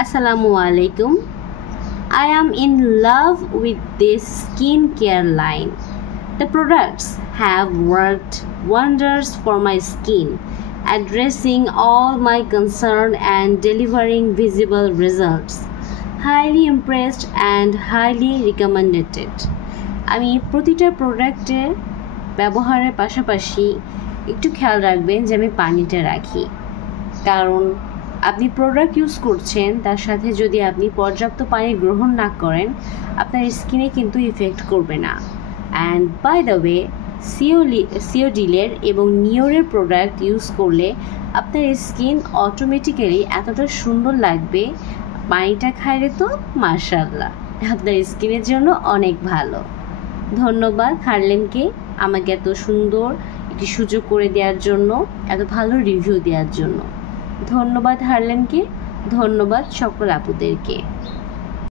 Assalamu alaikum. I am in love with this skincare line. The products have worked wonders for my skin, addressing all my concern and delivering visible results. Highly impressed and highly recommended. আমি প্রতিটা প্রোডাক্টের ব্যবহারের পাশাপাশি একটু খেয়াল রাখবেন যে আমি পানিটা রাখি, কারণ আপনি প্রোডাক্ট ইউজ করছেন তার সাথে যদি আপনি পর্যাপ্ত পানি গ্রহণ না করেন আপনার স্কিনে কিন্তু ইফেক্ট করবে না। অ্যান্ড বাই দ্য ওয়ে সিওডিলের এবং নিওরের প্রোডাক্ট ইউজ করলে আপনার স্কিন অটোমেটিক্যালি এতটা সুন্দর লাগবে, পানিটা খাইলে তো মাশাআল্লাহ আপনার স্কিনের জন্য অনেক ভালো। ধন্যবাদ হারলেনকে আমাকে এত সুন্দর একটি সুযোগ করে দেওয়ার জন্য, এত ভালো রিভিউ দেওয়ার জন্য। ধন্যবাদ হারলেনকে, ধন্যবাদ সকল আপুদেরকে।